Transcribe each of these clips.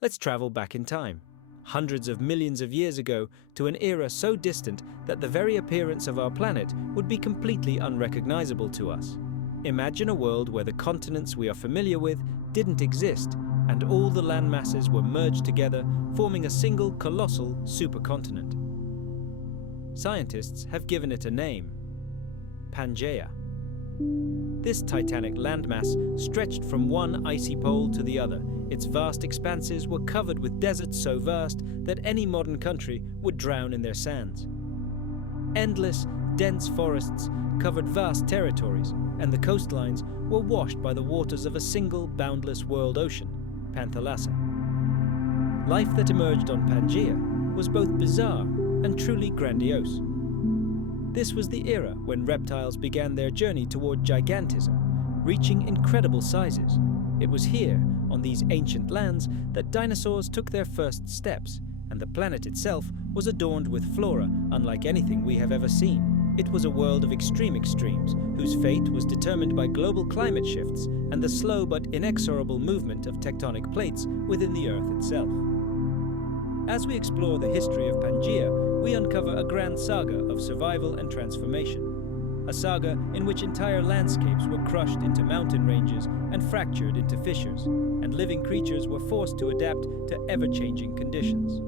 Let's travel back in time, hundreds of millions of years ago, to an era so distant that the very appearance of our planet would be completely unrecognizable to us. Imagine a world where the continents we are familiar with didn't exist, and all the land masses were merged together, forming a single colossal supercontinent. Scientists have given it a name: Pangea. This titanic landmass stretched from one icy pole to the other. Its vast expanses were covered with deserts so vast that any modern country would drown in their sands. Endless, dense forests covered vast territories, and the coastlines were washed by the waters of a single boundless world ocean, Panthalassa. Life that emerged on Pangea was both bizarre and truly grandiose. This was the era when reptiles began their journey toward gigantism, reaching incredible sizes. It was here, on these ancient lands, that dinosaurs took their first steps, and the planet itself was adorned with flora unlike anything we have ever seen. It was a world of extreme extremes, whose fate was determined by global climate shifts and the slow but inexorable movement of tectonic plates within the Earth itself. As we explore the history of Pangea, we uncover a grand saga of survival and transformation. A saga in which entire landscapes were crushed into mountain ranges and fractured into fissures, and living creatures were forced to adapt to ever-changing conditions.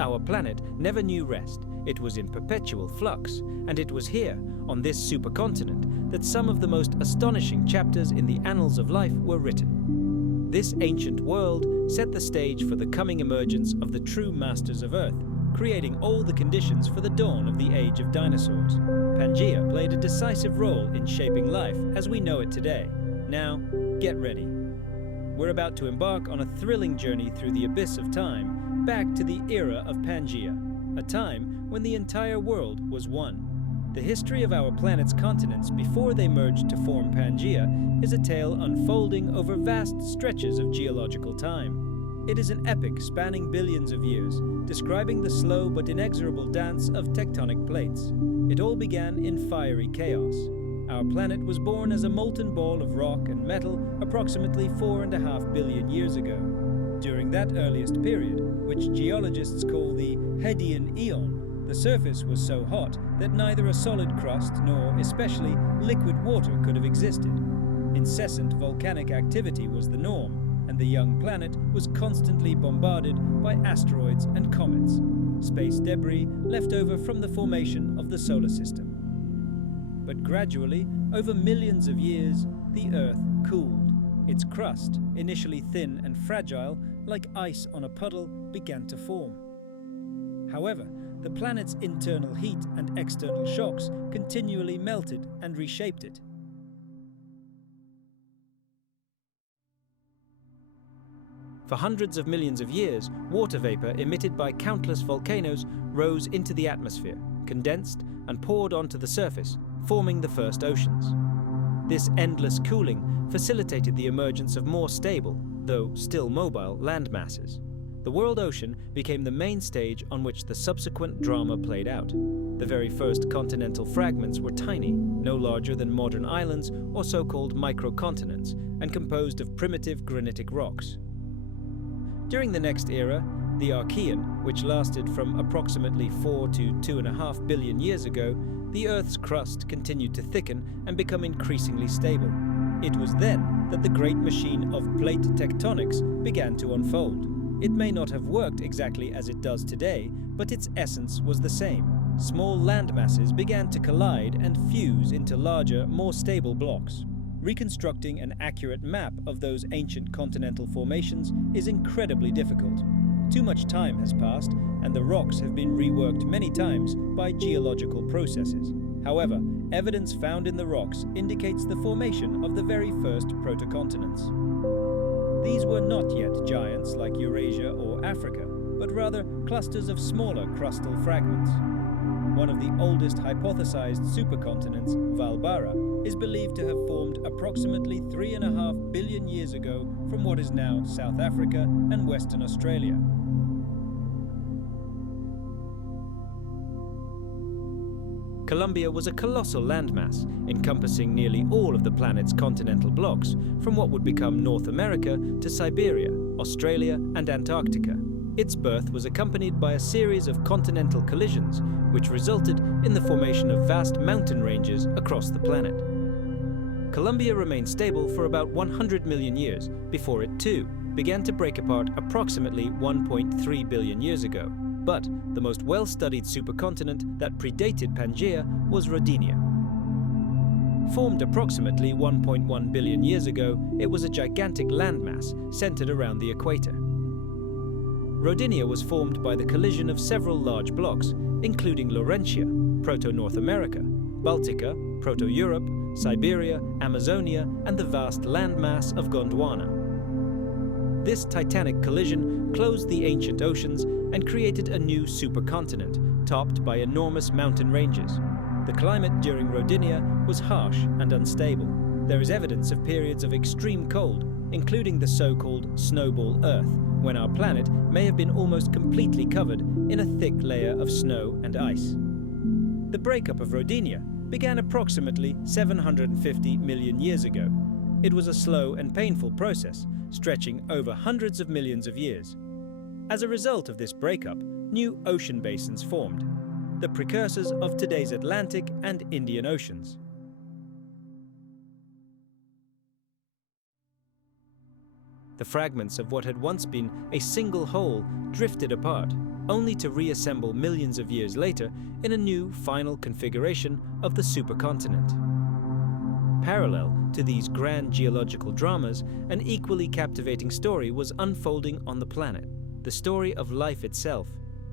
Our planet never knew rest. It was in perpetual flux, and it was here, on this supercontinent, that some of the most astonishing chapters in the annals of life were written. This ancient world set the stage for the coming emergence of the true masters of Earth, creating all the conditions for the dawn of the age of dinosaurs. Pangea played a decisive role in shaping life as we know it today. Now, get ready. We're about to embark on a thrilling journey through the abyss of time, back to the era of Pangea, a time when the entire world was one. The history of our planet's continents before they merged to form Pangea is a tale unfolding over vast stretches of geological time. It is an epic spanning billions of years, describing the slow but inexorable dance of tectonic plates. It all began in fiery chaos. Our planet was born as a molten ball of rock and metal approximately 4.5 billion years ago. During that earliest period, which geologists call the Hadean Eon, the surface was so hot that neither a solid crust nor, especially, liquid water could have existed. Incessant volcanic activity was the norm, and the young planet was constantly bombarded by asteroids and comets, space debris left over from the formation of the solar system. But gradually, over millions of years, the Earth cooled. Its crust, initially thin and fragile, like ice on a puddle, began to form. However, the planet's internal heat and external shocks continually melted and reshaped it. For hundreds of millions of years, water vapor emitted by countless volcanoes rose into the atmosphere, condensed, and poured onto the surface, forming the first oceans. This endless cooling facilitated the emergence of more stable, though still mobile, land masses. The world ocean became the main stage on which the subsequent drama played out. The very first continental fragments were tiny, no larger than modern islands or so-called microcontinents, and composed of primitive granitic rocks. During the next era, the Archean, which lasted from approximately 4 to 2.5 billion years ago, the Earth's crust continued to thicken and become increasingly stable. It was then that the great machine of plate tectonics began to unfold. It may not have worked exactly as it does today, but its essence was the same. Small land masses began to collide and fuse into larger, more stable blocks. Reconstructing an accurate map of those ancient continental formations is incredibly difficult. Too much time has passed, and the rocks have been reworked many times by geological processes. However, evidence found in the rocks indicates the formation of the very first protocontinents. These were not yet giants like Eurasia or Africa, but rather clusters of smaller crustal fragments. One of the oldest hypothesized supercontinents, Valbara, is believed to have formed approximately 3.5 billion years ago from what is now South Africa and Western Australia. Columbia was a colossal landmass, encompassing nearly all of the planet's continental blocks, from what would become North America to Siberia, Australia, and Antarctica. Its birth was accompanied by a series of continental collisions, which resulted in the formation of vast mountain ranges across the planet. Columbia remained stable for about 100 million years before it, too, began to break apart approximately 1.3 billion years ago. But the most well-studied supercontinent that predated Pangea was Rodinia. Formed approximately 1.1 billion years ago, it was a gigantic landmass centered around the equator. Rodinia was formed by the collision of several large blocks, including Laurentia, Proto-North America, Baltica, Proto-Europe, Siberia, Amazonia, and the vast landmass of Gondwana. This titanic collision closed the ancient oceans and created a new supercontinent, topped by enormous mountain ranges. The climate during Rodinia was harsh and unstable. There is evidence of periods of extreme cold, including the so-called snowball Earth, when our planet may have been almost completely covered in a thick layer of snow and ice. The breakup of Rodinia began approximately 750 million years ago. It was a slow and painful process, stretching over hundreds of millions of years. As a result of this breakup, new ocean basins formed, the precursors of today's Atlantic and Indian Oceans. The fragments of what had once been a single whole drifted apart, only to reassemble millions of years later in a new final configuration of the supercontinent. Parallel to these grand geological dramas, an equally captivating story was unfolding on the planet. The story of life itself.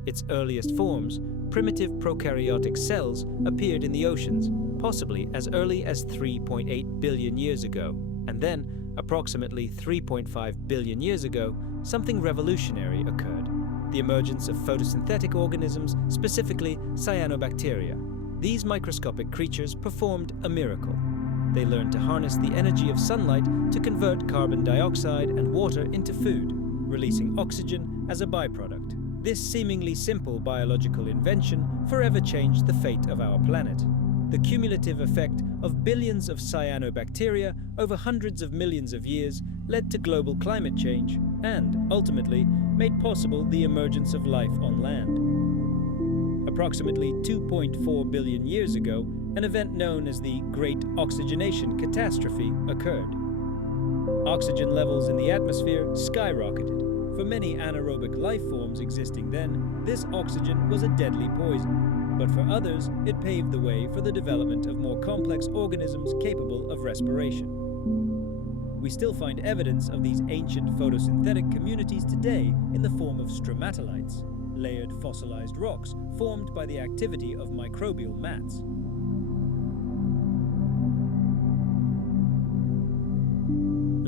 Its earliest forms, primitive prokaryotic cells, appeared in the oceans, possibly as early as 3.8 billion years ago. And then, approximately 3.5 billion years ago, something revolutionary occurred. The emergence of photosynthetic organisms, specifically cyanobacteria. These microscopic creatures performed a miracle. They learned to harness the energy of sunlight to convert carbon dioxide and water into food, releasing oxygen as a byproduct. This seemingly simple biological invention forever changed the fate of our planet. The cumulative effect of billions of cyanobacteria over hundreds of millions of years led to global climate change and, ultimately, made possible the emergence of life on land. Approximately 2.4 billion years ago, an event known as the Great Oxygenation Catastrophe occurred. Oxygen levels in the atmosphere skyrocketed. For many anaerobic life forms existing then, this oxygen was a deadly poison. But for others, it paved the way for the development of more complex organisms capable of respiration. We still find evidence of these ancient photosynthetic communities today in the form of stromatolites, layered fossilized rocks formed by the activity of microbial mats.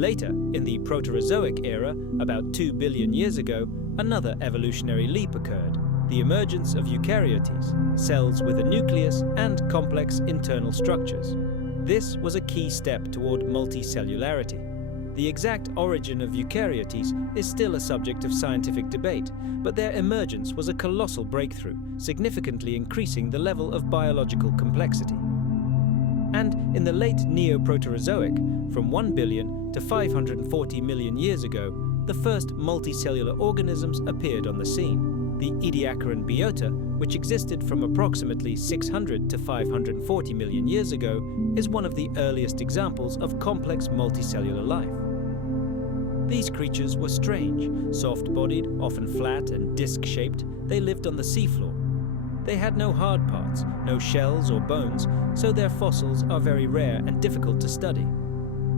Later, in the Proterozoic era, about 2 billion years ago, another evolutionary leap occurred. The emergence of eukaryotes, cells with a nucleus and complex internal structures. This was a key step toward multicellularity. The exact origin of eukaryotes is still a subject of scientific debate, but their emergence was a colossal breakthrough, significantly increasing the level of biological complexity. And in the late Neoproterozoic, from 1 billion to 540 million years ago, the first multicellular organisms appeared on the scene. The Ediacaran biota, which existed from approximately 600 to 540 million years ago, is one of the earliest examples of complex multicellular life. These creatures were strange, soft-bodied, often flat and disc-shaped. They lived on the seafloor. They had no hard parts, no shells or bones, so their fossils are very rare and difficult to study.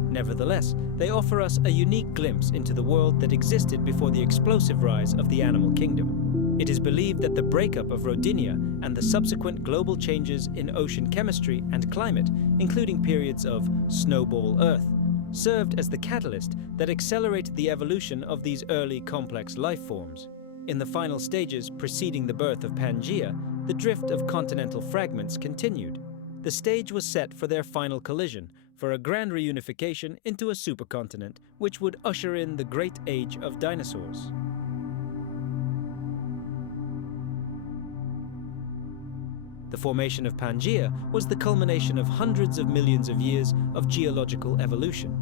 Nevertheless, they offer us a unique glimpse into the world that existed before the explosive rise of the animal kingdom. It is believed that the breakup of Rodinia and the subsequent global changes in ocean chemistry and climate, including periods of snowball Earth, served as the catalyst that accelerated the evolution of these early complex life forms. In the final stages preceding the birth of Pangea, the drift of continental fragments continued. The stage was set for their final collision, for a grand reunification into a supercontinent, which would usher in the great age of dinosaurs. The formation of Pangea was the culmination of hundreds of millions of years of geological evolution.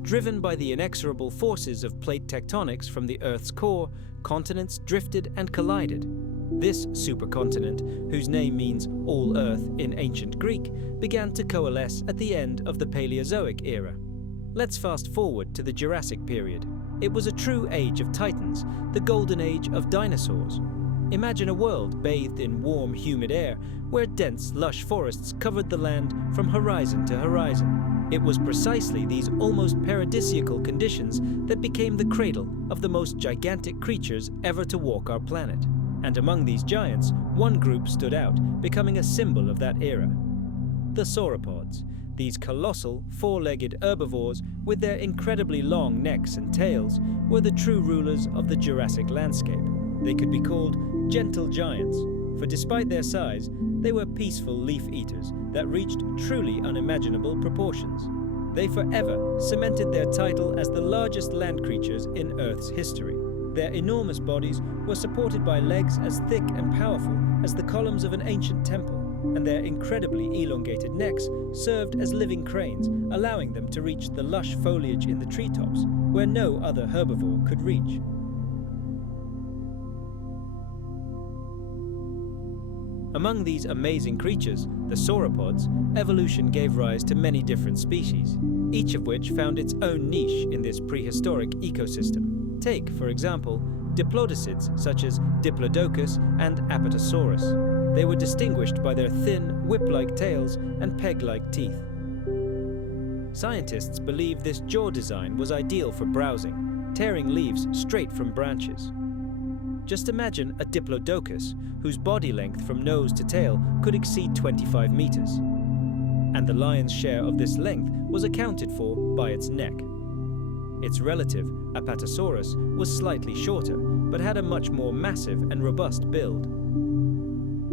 Driven by the inexorable forces of plate tectonics from the Earth's core, continents drifted and collided. This supercontinent, whose name means all Earth in ancient Greek, began to coalesce at the end of the Paleozoic Era. Let's fast forward to the Jurassic period. It was a true age of titans, the golden age of dinosaurs. Imagine a world bathed in warm, humid air, where dense, lush forests covered the land from horizon to horizon. It was precisely these almost paradisiacal conditions that became the cradle of the most gigantic creatures ever to walk our planet. And among these giants, one group stood out, becoming a symbol of that era. The sauropods. These colossal, four-legged herbivores, with their incredibly long necks and tails, were the true rulers of the Jurassic landscape. They could be called gentle giants, for despite their size, they were peaceful leaf-eaters that reached truly unimaginable proportions. They forever cemented their title as the largest land creatures in Earth's history. Their enormous bodies were supported by legs as thick and powerful as the columns of an ancient temple, and their incredibly elongated necks served as living cranes, allowing them to reach the lush foliage in the treetops, where no other herbivore could reach. Among these amazing creatures, the sauropods, evolution gave rise to many different species, each of which found its own niche in this prehistoric ecosystem. Take, for example, diplodocids such as Diplodocus and Apatosaurus. They were distinguished by their thin, whip-like tails and peg-like teeth. Scientists believe this jaw design was ideal for browsing, tearing leaves straight from branches. Just imagine a Diplodocus, whose body length from nose to tail could exceed 25 meters. And the lion's share of this length was accounted for by its neck. Its relative, Apatosaurus, was slightly shorter, but had a much more massive and robust build.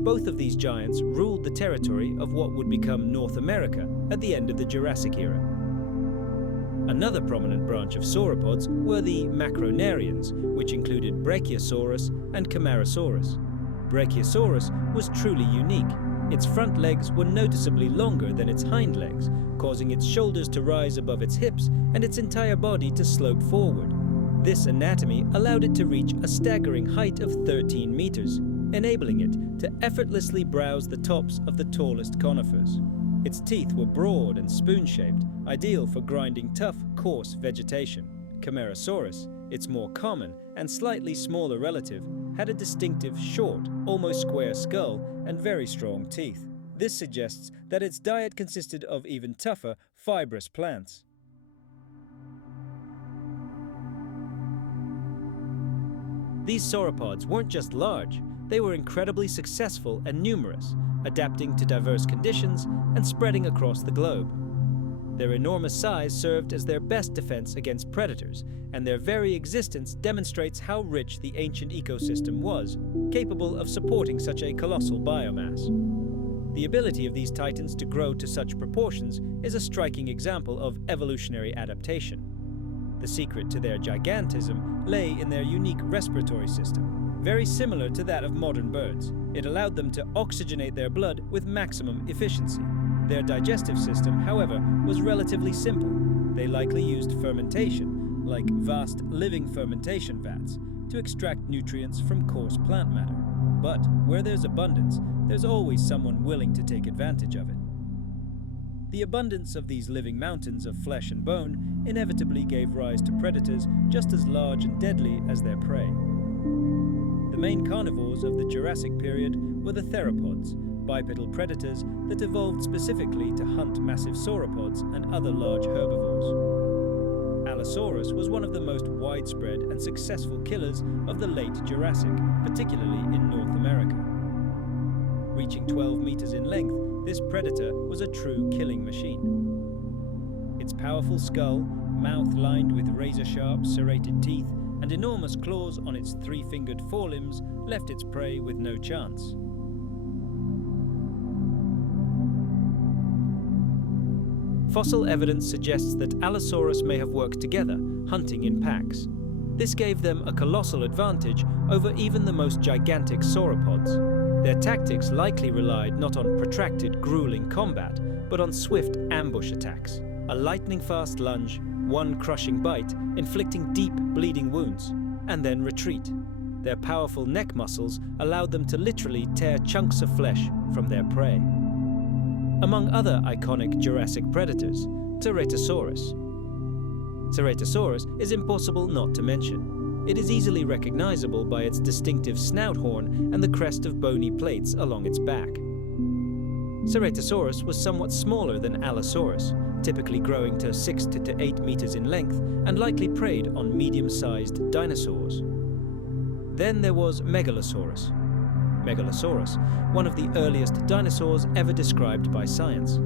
Both of these giants ruled the territory of what would become North America at the end of the Jurassic Era. Another prominent branch of sauropods were the macronarians, which included Brachiosaurus and Camarasaurus. Brachiosaurus was truly unique. Its front legs were noticeably longer than its hind legs, causing its shoulders to rise above its hips and its entire body to slope forward. This anatomy allowed it to reach a staggering height of 13 meters, enabling it to effortlessly browse the tops of the tallest conifers. Its teeth were broad and spoon-shaped, ideal for grinding tough, coarse vegetation. Camarasaurus, its more common and slightly smaller relative, had a distinctive short, almost square skull and very strong teeth. This suggests that its diet consisted of even tougher, fibrous plants. These sauropods weren't just large, they were incredibly successful and numerous, adapting to diverse conditions and spreading across the globe. Their enormous size served as their best defense against predators, and their very existence demonstrates how rich the ancient ecosystem was, capable of supporting such a colossal biomass. The ability of these titans to grow to such proportions is a striking example of evolutionary adaptation. The secret to their gigantism lay in their unique respiratory system, very similar to that of modern birds. It allowed them to oxygenate their blood with maximum efficiency. Their digestive system, however, was relatively simple. They likely used fermentation, like vast living fermentation vats, to extract nutrients from coarse plant matter. But where there's abundance, there's always someone willing to take advantage of it. The abundance of these living mountains of flesh and bone inevitably gave rise to predators just as large and deadly as their prey. The main carnivores of the Jurassic period were the theropods, bipedal predators that evolved specifically to hunt massive sauropods and other large herbivores. Allosaurus was one of the most widespread and successful killers of the late Jurassic, particularly in North America. Reaching 12 meters in length, this predator was a true killing machine. Its powerful skull, mouth lined with razor-sharp serrated teeth, and enormous claws on its three-fingered forelimbs left its prey with no chance. Fossil evidence suggests that Allosaurus may have worked together, hunting in packs. This gave them a colossal advantage over even the most gigantic sauropods. Their tactics likely relied not on protracted, grueling combat, but on swift ambush attacks. A lightning-fast lunge, one crushing bite, inflicting deep, bleeding wounds, and then retreat. Their powerful neck muscles allowed them to literally tear chunks of flesh from their prey. Among other iconic Jurassic predators, Ceratosaurus. Ceratosaurus is impossible not to mention. It is easily recognizable by its distinctive snout horn and the crest of bony plates along its back. Ceratosaurus was somewhat smaller than Allosaurus, typically growing to 6 to 8 meters in length and likely preyed on medium-sized dinosaurs. Then there was Megalosaurus. Megalosaurus, one of the earliest dinosaurs ever described by science.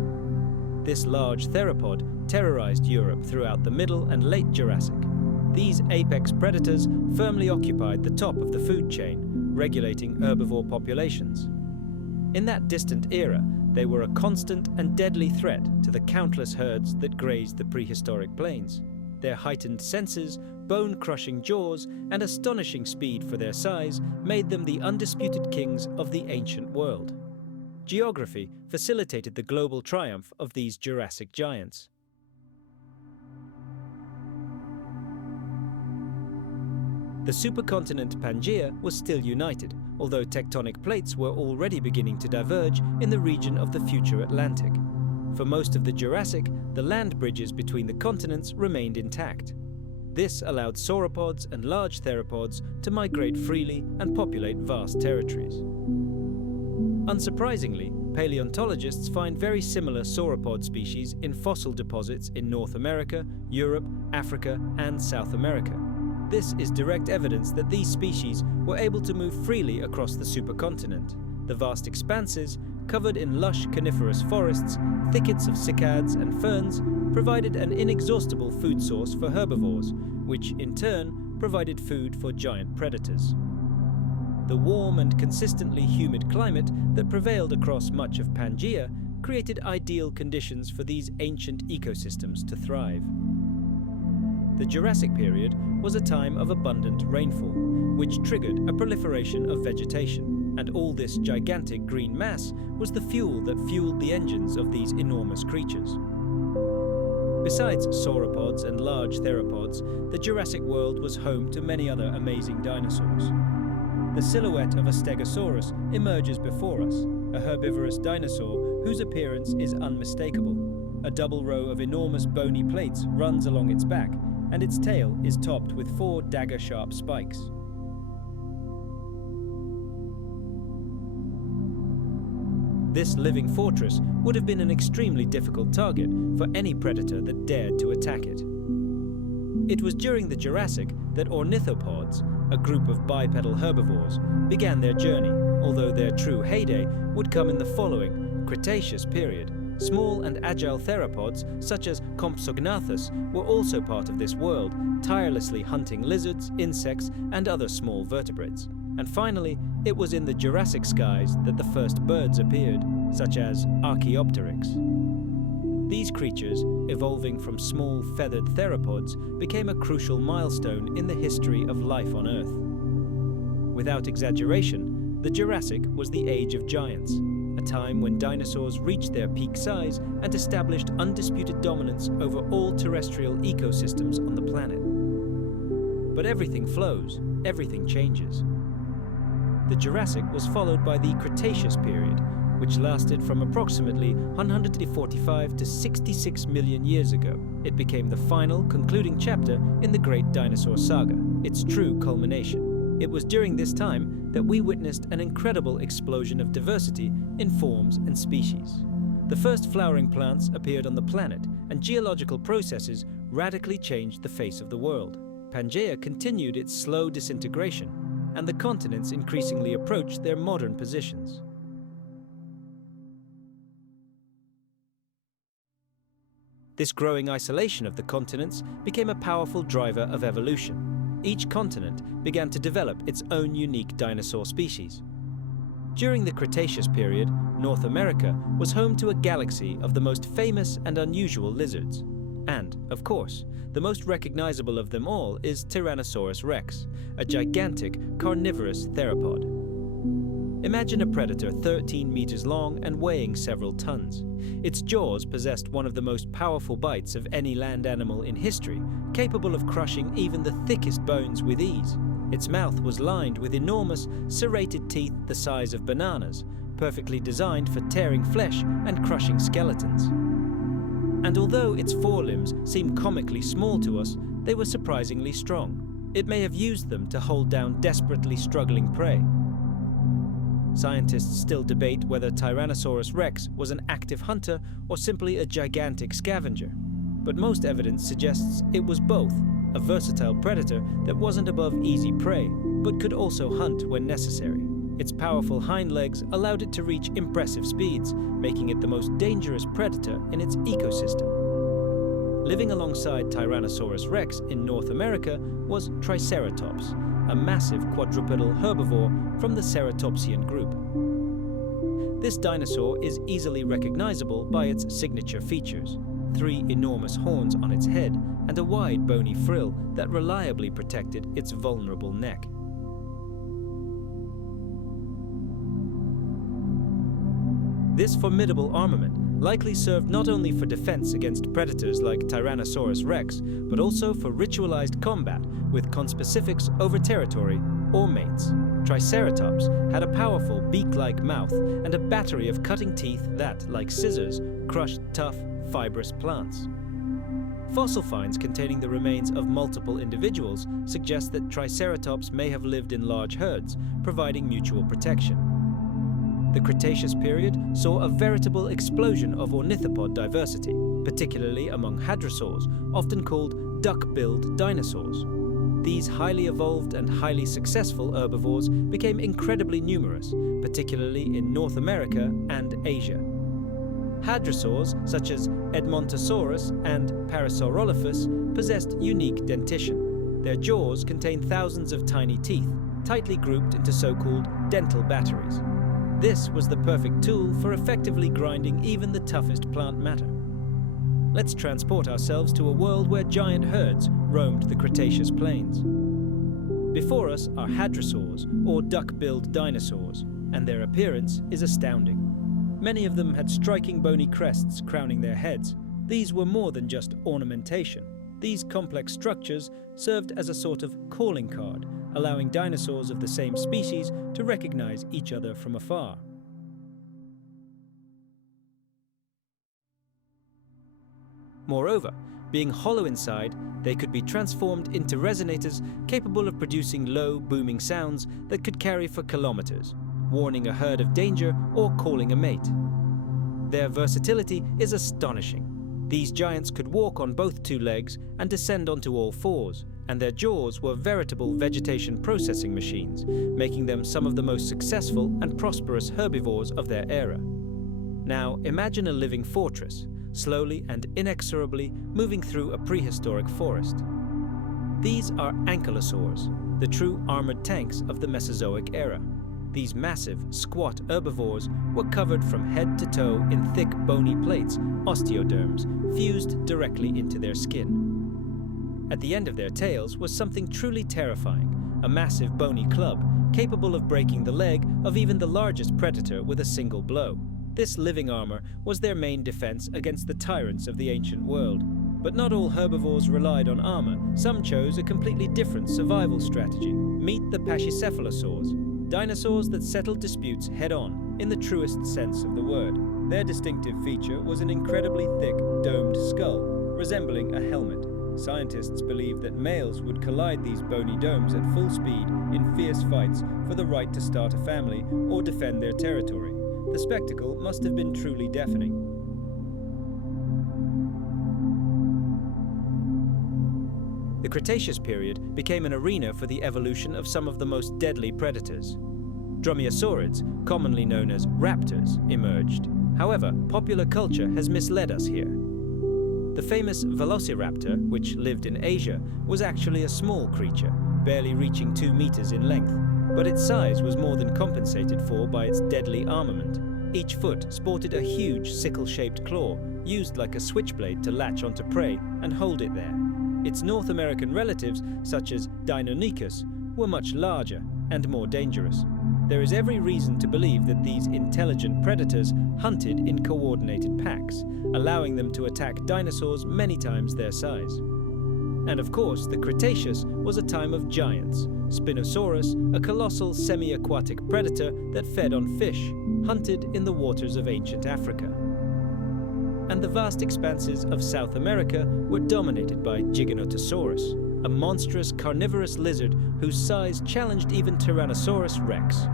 This large theropod terrorized Europe throughout the Middle and Late Jurassic. These apex predators firmly occupied the top of the food chain, regulating herbivore populations. In that distant era, they were a constant and deadly threat to the countless herds that grazed the prehistoric plains. Their heightened senses, bone-crushing jaws, and astonishing speed for their size made them the undisputed kings of the ancient world. Geography facilitated the global triumph of these Jurassic giants. The supercontinent Pangea was still united, although tectonic plates were already beginning to diverge in the region of the future Atlantic. For most of the Jurassic, the land bridges between the continents remained intact. This allowed sauropods and large theropods to migrate freely and populate vast territories. Unsurprisingly, paleontologists find very similar sauropod species in fossil deposits in North America, Europe, Africa, and South America. This is direct evidence that these species were able to move freely across the supercontinent. The vast expanses, covered in lush coniferous forests, thickets of cycads and ferns, provided an inexhaustible food source for herbivores, which in turn provided food for giant predators. The warm and consistently humid climate that prevailed across much of Pangea created ideal conditions for these ancient ecosystems to thrive. The Jurassic period was a time of abundant rainfall, which triggered a proliferation of vegetation, and all this gigantic green mass was the fuel that fueled the engines of these enormous creatures. Besides sauropods and large theropods, the Jurassic world was home to many other amazing dinosaurs. The silhouette of a Stegosaurus emerges before us, a herbivorous dinosaur whose appearance is unmistakable. A double row of enormous bony plates runs along its back, and its tail is topped with 4 dagger-sharp spikes. This living fortress would have been an extremely difficult target for any predator that dared to attack it. It was during the Jurassic that ornithopods, a group of bipedal herbivores, began their journey, although their true heyday would come in the following Cretaceous period. Small and agile theropods, such as Compsognathus, were also part of this world, tirelessly hunting lizards, insects, and other small vertebrates. And finally, it was in the Jurassic skies that the first birds appeared, such as Archaeopteryx. These creatures, evolving from small feathered theropods, became a crucial milestone in the history of life on Earth. Without exaggeration, the Jurassic was the age of giants, a time when dinosaurs reached their peak size and established undisputed dominance over all terrestrial ecosystems on the planet. But everything flows, everything changes. The Jurassic was followed by the Cretaceous period, which lasted from approximately 145 to 66 million years ago. It became the final, concluding chapter in the Great Dinosaur Saga, its true culmination. It was during this time that we witnessed an incredible explosion of diversity in forms and species. The first flowering plants appeared on the planet, and geological processes radically changed the face of the world. Pangea continued its slow disintegration, and the continents increasingly approached their modern positions. This growing isolation of the continents became a powerful driver of evolution. Each continent began to develop its own unique dinosaur species. During the Cretaceous period, North America was home to a galaxy of the most famous and unusual lizards. And, of course, the most recognizable of them all is Tyrannosaurus rex, a gigantic carnivorous theropod. Imagine a predator 13 meters long and weighing several tons. Its jaws possessed one of the most powerful bites of any land animal in history, capable of crushing even the thickest bones with ease. Its mouth was lined with enormous, serrated teeth the size of bananas, perfectly designed for tearing flesh and crushing skeletons. And although its forelimbs seem comically small to us, they were surprisingly strong. It may have used them to hold down desperately struggling prey. Scientists still debate whether Tyrannosaurus rex was an active hunter or simply a gigantic scavenger. But most evidence suggests it was both, a versatile predator that wasn't above easy prey, but could also hunt when necessary. Its powerful hind legs allowed it to reach impressive speeds, making it the most dangerous predator in its ecosystem. Living alongside Tyrannosaurus rex in North America was Triceratops, a massive quadrupedal herbivore from the Ceratopsian group. This dinosaur is easily recognizable by its signature features: 3 enormous horns on its head and a wide bony frill that reliably protected its vulnerable neck. This formidable armament likely served not only for defense against predators like Tyrannosaurus rex, but also for ritualized combat with conspecifics over territory or mates. Triceratops had a powerful beak-like mouth and a battery of cutting teeth that, like scissors, crushed tough, fibrous plants. Fossil finds containing the remains of multiple individuals suggest that Triceratops may have lived in large herds, providing mutual protection. The Cretaceous period saw a veritable explosion of ornithopod diversity, particularly among hadrosaurs, often called duck-billed dinosaurs. These highly evolved and highly successful herbivores became incredibly numerous, particularly in North America and Asia. Hadrosaurs, such as Edmontosaurus and Parasaurolophus, possessed unique dentition. Their jaws contained thousands of tiny teeth, tightly grouped into so-called dental batteries. This was the perfect tool for effectively grinding even the toughest plant matter. Let's transport ourselves to a world where giant herds roamed the Cretaceous plains. Before us are hadrosaurs, or duck-billed dinosaurs, and their appearance is astounding. Many of them had striking bony crests crowning their heads. These were more than just ornamentation. These complex structures served as a sort of calling card, allowing dinosaurs of the same species to recognize each other from afar. Moreover, being hollow inside, they could be transformed into resonators capable of producing low, booming sounds that could carry for kilometers, warning a herd of danger or calling a mate. Their versatility is astonishing. These giants could walk on both 2 legs and descend onto all 4s, and their jaws were veritable vegetation processing machines, making them some of the most successful and prosperous herbivores of their era. Now, imagine a living fortress, slowly and inexorably moving through a prehistoric forest. These are ankylosaurs, the true armored tanks of the Mesozoic Era. These massive, squat herbivores were covered from head to toe in thick, bony plates, osteoderms, fused directly into their skin. At the end of their tails was something truly terrifying, a massive bony club capable of breaking the leg of even the largest predator with a single blow. This living armor was their main defense against the tyrants of the ancient world. But not all herbivores relied on armor. Some chose a completely different survival strategy. Meet the pachycephalosaurs, dinosaurs that settled disputes head-on, in the truest sense of the word. Their distinctive feature was an incredibly thick, domed skull, resembling a helmet. Scientists believed that males would collide these bony domes at full speed in fierce fights for the right to start a family or defend their territory. The spectacle must have been truly deafening. The Cretaceous period became an arena for the evolution of some of the most deadly predators. Dromaeosaurids, commonly known as raptors, emerged. However, popular culture has misled us here. The famous velociraptor, which lived in Asia, was actually a small creature, barely reaching 2 meters in length. But its size was more than compensated for by its deadly armament. Each foot sported a huge sickle-shaped claw, used like a switchblade to latch onto prey and hold it there. Its North American relatives, such as Deinonychus, were much larger and more dangerous. There is every reason to believe that these intelligent predators hunted in coordinated packs, allowing them to attack dinosaurs many times their size. And of course, the Cretaceous was a time of giants. Spinosaurus, a colossal semi-aquatic predator that fed on fish, hunted in the waters of ancient Africa. And the vast expanses of South America were dominated by Giganotosaurus, a monstrous carnivorous lizard whose size challenged even Tyrannosaurus rex.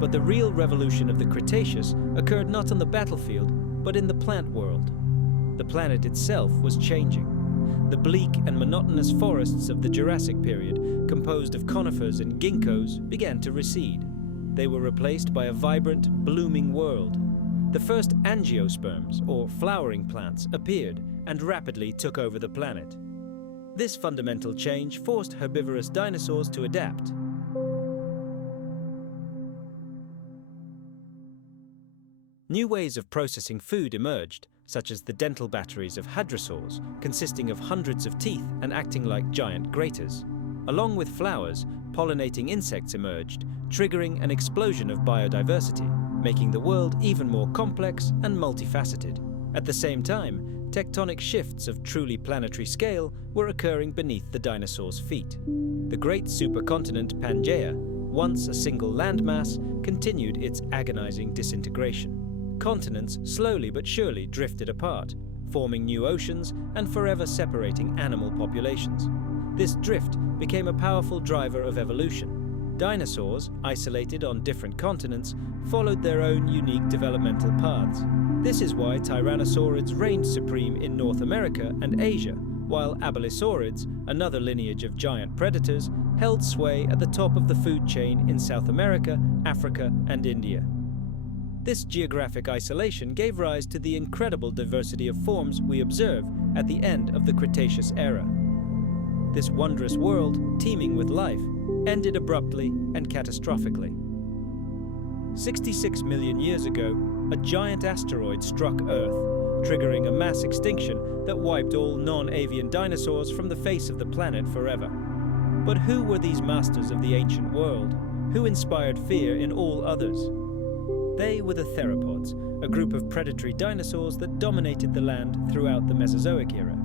But the real revolution of the Cretaceous occurred not on the battlefield, but in the plant world. The planet itself was changing. The bleak and monotonous forests of the Jurassic period, composed of conifers and ginkgos, began to recede. They were replaced by a vibrant, blooming world. The first angiosperms, or flowering plants, appeared and rapidly took over the planet. This fundamental change forced herbivorous dinosaurs to adapt. New ways of processing food emerged, such as the dental batteries of hadrosaurs, consisting of hundreds of teeth and acting like giant graters. Along with flowers, pollinating insects emerged, triggering an explosion of biodiversity, making the world even more complex and multifaceted. At the same time, tectonic shifts of truly planetary scale were occurring beneath the dinosaurs' feet. The great supercontinent Pangea, once a single landmass, continued its agonizing disintegration. Continents slowly but surely drifted apart, forming new oceans and forever separating animal populations. This drift became a powerful driver of evolution. Dinosaurs, isolated on different continents, followed their own unique developmental paths. This is why tyrannosaurids reigned supreme in North America and Asia, while abelisaurids, another lineage of giant predators, held sway at the top of the food chain in South America, Africa, and India. This geographic isolation gave rise to the incredible diversity of forms we observe at the end of the Cretaceous era. This wondrous world, teeming with life, ended abruptly and catastrophically. 66 million years ago, a giant asteroid struck Earth, triggering a mass extinction that wiped all non-avian dinosaurs from the face of the planet forever. But who were these masters of the ancient world? Who inspired fear in all others? They were the theropods, a group of predatory dinosaurs that dominated the land throughout the Mesozoic era.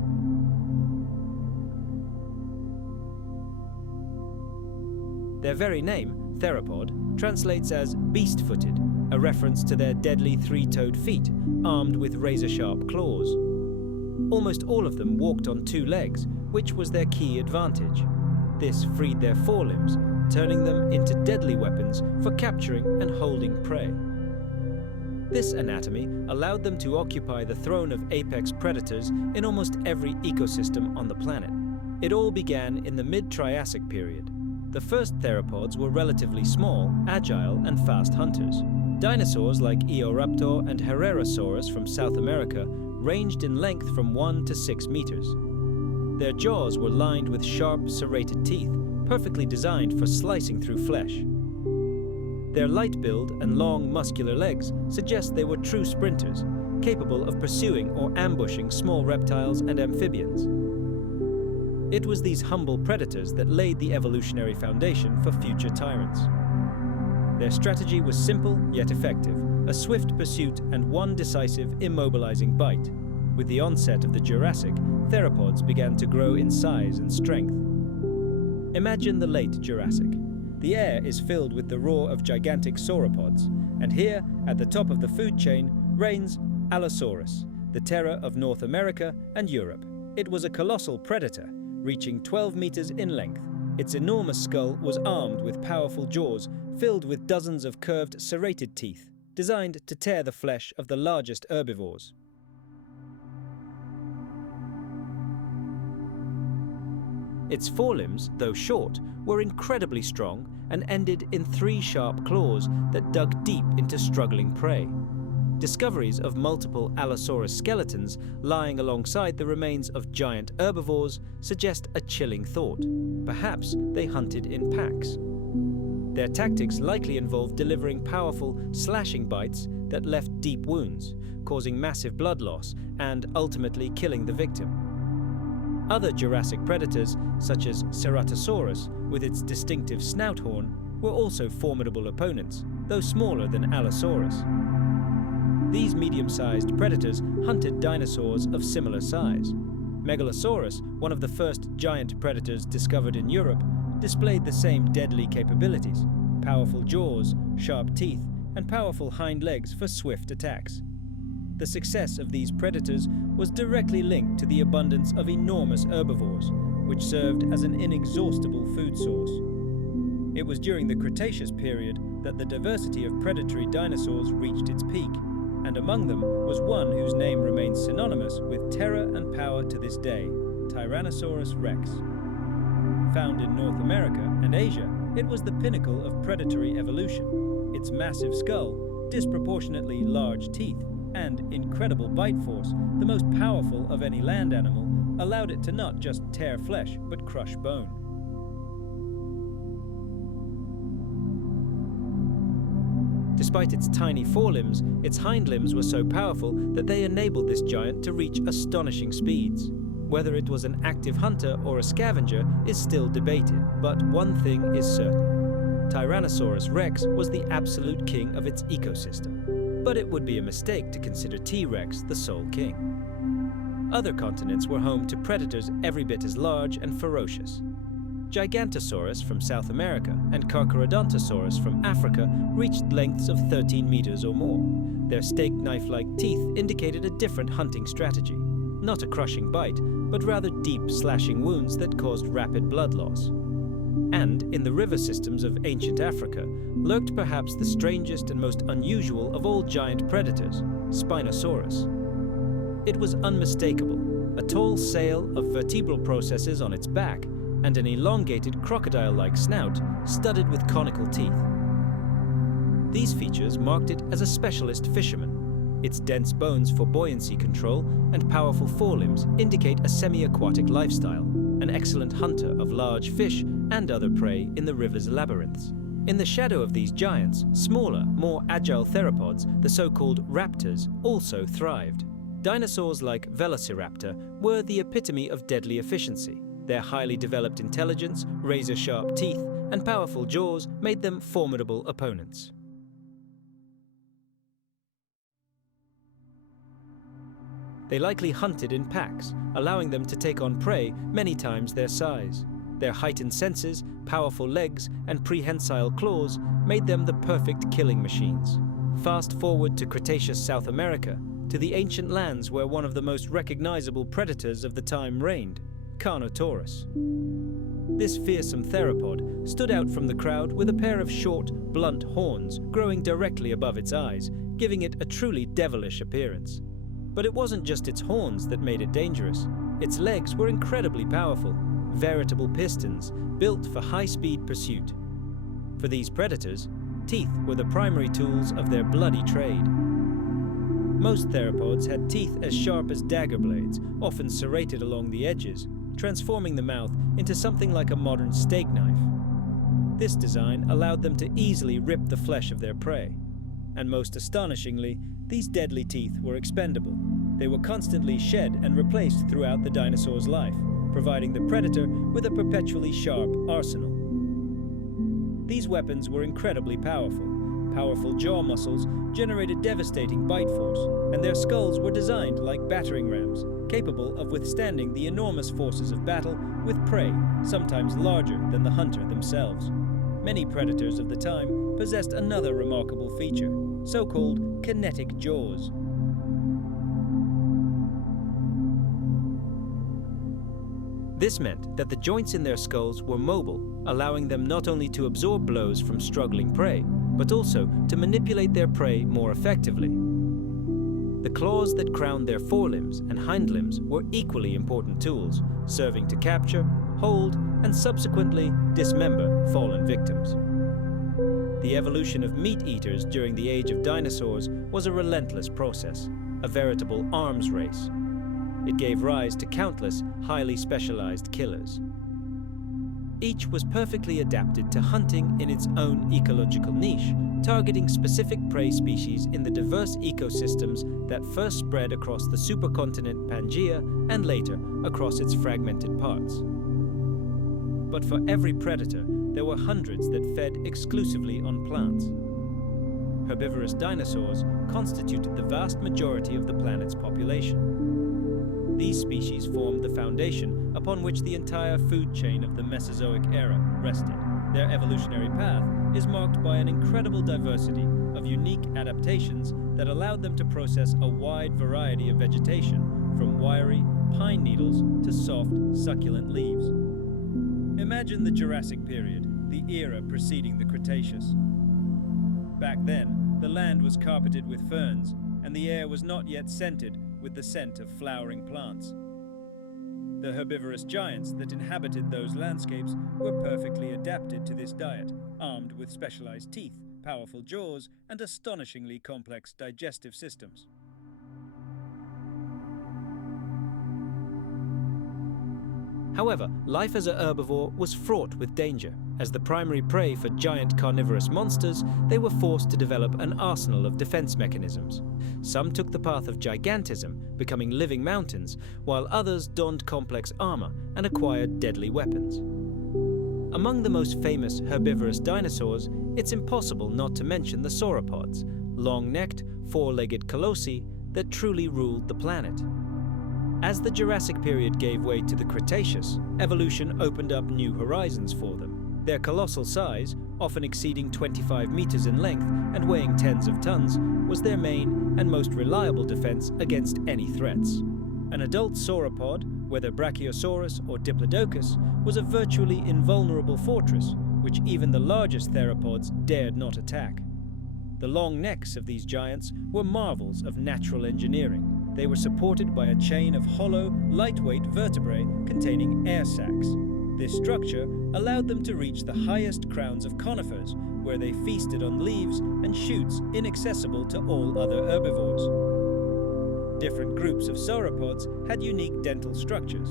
Their very name, theropod, translates as beast-footed, a reference to their deadly three-toed feet, armed with razor-sharp claws. Almost all of them walked on two legs, which was their key advantage. This freed their forelimbs, turning them into deadly weapons for capturing and holding prey. This anatomy allowed them to occupy the throne of apex predators in almost every ecosystem on the planet. It all began in the mid-Triassic period. The first theropods were relatively small, agile, and fast hunters. Dinosaurs like Eoraptor and Herrerasaurus from South America ranged in length from 1 to 6 meters. Their jaws were lined with sharp, serrated teeth, perfectly designed for slicing through flesh. Their light build and long, muscular legs suggest they were true sprinters, capable of pursuing or ambushing small reptiles and amphibians. It was these humble predators that laid the evolutionary foundation for future tyrants. Their strategy was simple yet effective, a swift pursuit and one decisive, immobilizing bite. With the onset of the Jurassic, theropods began to grow in size and strength. Imagine the late Jurassic. The air is filled with the roar of gigantic sauropods, and here, at the top of the food chain, reigns Allosaurus, the terror of North America and Europe. It was a colossal predator, reaching 12 meters in length. Its enormous skull was armed with powerful jaws filled with dozens of curved, serrated teeth, designed to tear the flesh of the largest herbivores. Its forelimbs, though short, were incredibly strong and ended in 3 sharp claws that dug deep into struggling prey. Discoveries of multiple Allosaurus skeletons lying alongside the remains of giant herbivores suggest a chilling thought. Perhaps they hunted in packs. Their tactics likely involved delivering powerful, slashing bites that left deep wounds, causing massive blood loss and ultimately killing the victim. Other Jurassic predators, such as Ceratosaurus with its distinctive snout horn, were also formidable opponents, though smaller than Allosaurus. These medium-sized predators hunted dinosaurs of similar size. Megalosaurus, one of the first giant predators discovered in Europe, displayed the same deadly capabilities: powerful jaws, sharp teeth, and powerful hind legs for swift attacks. The success of these predators was directly linked to the abundance of enormous herbivores, which served as an inexhaustible food source. It was during the Cretaceous period that the diversity of predatory dinosaurs reached its peak, and among them was one whose name remains synonymous with terror and power to this day: Tyrannosaurus rex. Found in North America and Asia, it was the pinnacle of predatory evolution. Its massive skull, disproportionately large teeth, and incredible bite force, the most powerful of any land animal, allowed it to not just tear flesh, but crush bone. Despite its tiny forelimbs, its hind limbs were so powerful that they enabled this giant to reach astonishing speeds. Whether it was an active hunter or a scavenger is still debated, but one thing is certain: Tyrannosaurus rex was the absolute king of its ecosystem. But it would be a mistake to consider T-Rex the sole king. Other continents were home to predators every bit as large and ferocious. Gigantosaurus from South America and Carcharodontosaurus from Africa reached lengths of 13 meters or more. Their steak knife-like teeth indicated a different hunting strategy: not a crushing bite, but rather deep slashing wounds that caused rapid blood loss. And in the river systems of ancient Africa lurked perhaps the strangest and most unusual of all giant predators, Spinosaurus. It was unmistakable: a tall sail of vertebral processes on its back and an elongated crocodile-like snout studded with conical teeth. These features marked it as a specialist fisherman. Its dense bones for buoyancy control and powerful forelimbs indicate a semi-aquatic lifestyle, an excellent hunter of large fish and other prey in the river's labyrinths. In the shadow of these giants, smaller, more agile theropods, the so-called raptors, also thrived. Dinosaurs like Velociraptor were the epitome of deadly efficiency. Their highly developed intelligence, razor-sharp teeth, and powerful jaws made them formidable opponents. They likely hunted in packs, allowing them to take on prey many times their size. Their heightened senses, powerful legs, and prehensile claws made them the perfect killing machines. Fast forward to Cretaceous South America, to the ancient lands where one of the most recognizable predators of the time reigned, Carnotaurus. This fearsome theropod stood out from the crowd with a pair of short, blunt horns growing directly above its eyes, giving it a truly devilish appearance. But it wasn't just its horns that made it dangerous. Its legs were incredibly powerful, veritable pistons built for high-speed pursuit. For these predators, teeth were the primary tools of their bloody trade. Most theropods had teeth as sharp as dagger blades, often serrated along the edges, transforming the mouth into something like a modern steak knife. This design allowed them to easily rip the flesh of their prey. And most astonishingly, these deadly teeth were expendable. They were constantly shed and replaced throughout the dinosaur's life, providing the predator with a perpetually sharp arsenal. These weapons were incredibly powerful. Powerful jaw muscles generated devastating bite force, and their skulls were designed like battering rams, capable of withstanding the enormous forces of battle with prey sometimes larger than the hunter themselves. Many predators of the time possessed another remarkable feature, so-called kinetic jaws. This meant that the joints in their skulls were mobile, allowing them not only to absorb blows from struggling prey, but also to manipulate their prey more effectively. The claws that crowned their forelimbs and hind limbs were equally important tools, serving to capture, hold, and subsequently dismember fallen victims. The evolution of meat-eaters during the age of dinosaurs was a relentless process, a veritable arms race. It gave rise to countless highly specialized killers. Each was perfectly adapted to hunting in its own ecological niche, targeting specific prey species in the diverse ecosystems that first spread across the supercontinent Pangea and later across its fragmented parts. But for every predator, there were hundreds that fed exclusively on plants. Herbivorous dinosaurs constituted the vast majority of the planet's population. These species formed the foundation upon which the entire food chain of the Mesozoic Era rested. Their evolutionary path is marked by an incredible diversity of unique adaptations that allowed them to process a wide variety of vegetation, from wiry pine needles to soft, succulent leaves. Imagine the Jurassic period, the era preceding the Cretaceous. Back then, the land was carpeted with ferns, and the air was not yet scented with the scent of flowering plants. The herbivorous giants that inhabited those landscapes were perfectly adapted to this diet, armed with specialized teeth, powerful jaws, and astonishingly complex digestive systems. However, life as a herbivore was fraught with danger. As the primary prey for giant carnivorous monsters, they were forced to develop an arsenal of defense mechanisms. Some took the path of gigantism, becoming living mountains, while others donned complex armor and acquired deadly weapons. Among the most famous herbivorous dinosaurs, it's impossible not to mention the sauropods, long-necked, four-legged colossi that truly ruled the planet. As the Jurassic period gave way to the Cretaceous, evolution opened up new horizons for them. Their colossal size, often exceeding 25 meters in length and weighing tens of tons, was their main and most reliable defense against any threats. An adult sauropod, whether Brachiosaurus or Diplodocus, was a virtually invulnerable fortress, which even the largest theropods dared not attack. The long necks of these giants were marvels of natural engineering. They were supported by a chain of hollow, lightweight vertebrae containing air sacs. This structure allowed them to reach the highest crowns of conifers, where they feasted on leaves and shoots inaccessible to all other herbivores. Different groups of sauropods had unique dental structures.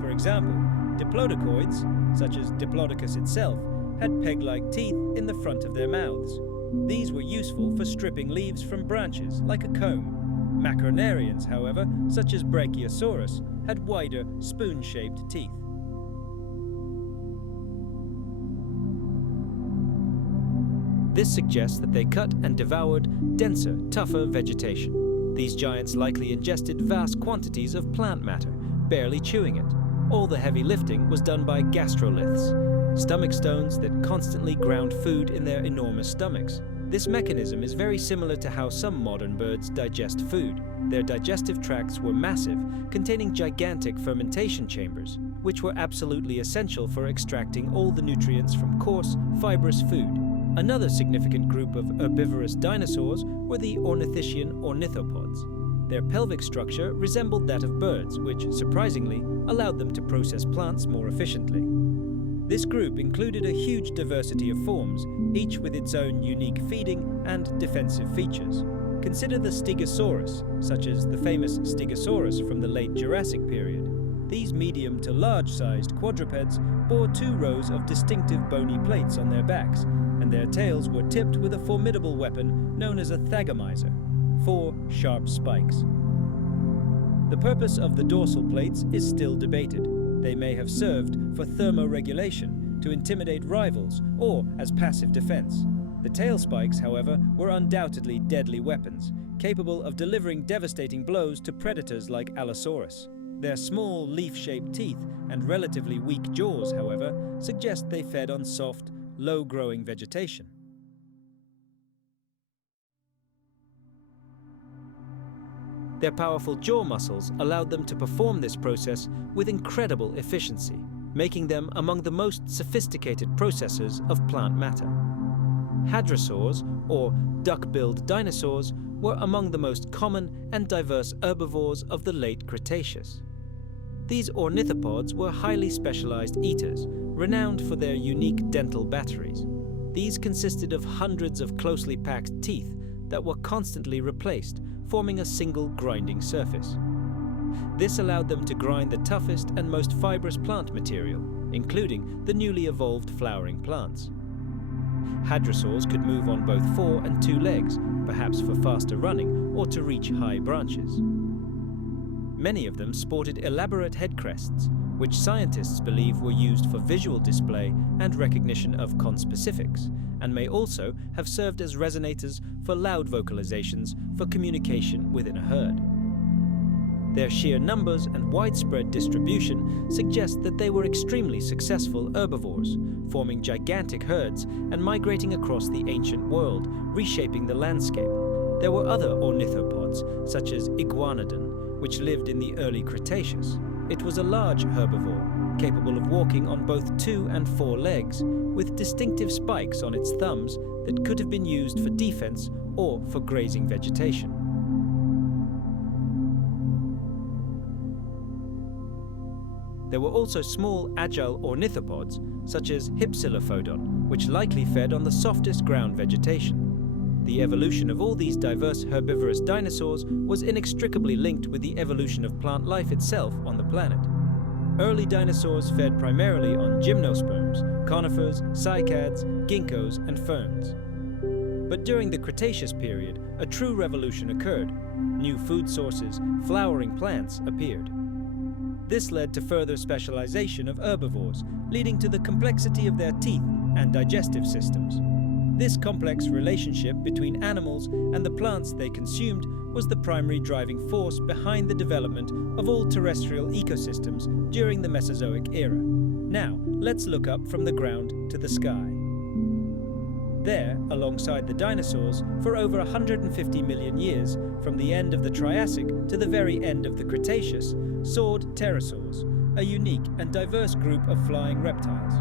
For example, diplodocoids, such as Diplodocus itself, had peg-like teeth in the front of their mouths. These were useful for stripping leaves from branches, like a comb. Macronarians, however, such as Brachiosaurus, had wider, spoon-shaped teeth. This suggests that they cut and devoured denser, tougher vegetation. These giants likely ingested vast quantities of plant matter, barely chewing it. All the heavy lifting was done by gastroliths, stomach stones that constantly ground food in their enormous stomachs. This mechanism is very similar to how some modern birds digest food. Their digestive tracts were massive, containing gigantic fermentation chambers, which were absolutely essential for extracting all the nutrients from coarse, fibrous food. Another significant group of herbivorous dinosaurs were the ornithischian ornithopods. Their pelvic structure resembled that of birds, which, surprisingly, allowed them to process plants more efficiently. This group included a huge diversity of forms, each with its own unique feeding and defensive features. Consider the Stegosaurus, such as the famous Stegosaurus from the late Jurassic period. These medium to large-sized quadrupeds bore 2 rows of distinctive bony plates on their backs, and their tails were tipped with a formidable weapon known as a thagomizer, 4 sharp spikes. The purpose of the dorsal plates is still debated. They may have served for thermoregulation, to intimidate rivals, or as passive defense. The tail spikes, however, were undoubtedly deadly weapons, capable of delivering devastating blows to predators like Allosaurus. Their small, leaf-shaped teeth and relatively weak jaws, however, suggest they fed on soft, low-growing vegetation. Their powerful jaw muscles allowed them to perform this process with incredible efficiency, making them among the most sophisticated processors of plant matter. Hadrosaurs, or duck-billed dinosaurs, were among the most common and diverse herbivores of the late Cretaceous. These ornithopods were highly specialized eaters, renowned for their unique dental batteries. These consisted of hundreds of closely packed teeth that were constantly replaced, forming a single grinding surface. This allowed them to grind the toughest and most fibrous plant material, including the newly evolved flowering plants. Hadrosaurs could move on both 4 and 2 legs, perhaps for faster running or to reach high branches. Many of them sported elaborate head crests, which scientists believe were used for visual display and recognition of conspecifics, and may also have served as resonators for loud vocalizations for communication within a herd. Their sheer numbers and widespread distribution suggest that they were extremely successful herbivores, forming gigantic herds and migrating across the ancient world, reshaping the landscape. There were other ornithopods, such as Iguanodon, which lived in the early Cretaceous. It was a large herbivore, capable of walking on both 2 and 4 legs, with distinctive spikes on its thumbs that could have been used for defense or for grazing vegetation. There were also small, agile ornithopods, such as Hypsilophodon, which likely fed on the softest ground vegetation. The evolution of all these diverse herbivorous dinosaurs was inextricably linked with the evolution of plant life itself on the planet. Early dinosaurs fed primarily on gymnosperms, conifers, cycads, ginkgos, and ferns. But during the Cretaceous period, a true revolution occurred. New food sources, flowering plants, appeared. This led to further specialization of herbivores, leading to the complexity of their teeth and digestive systems. This complex relationship between animals and the plants they consumed was the primary driving force behind the development of all terrestrial ecosystems during the Mesozoic era. Now, let's look up from the ground to the sky. There, alongside the dinosaurs, for over 150 million years, from the end of the Triassic to the very end of the Cretaceous, soared pterosaurs, a unique and diverse group of flying reptiles.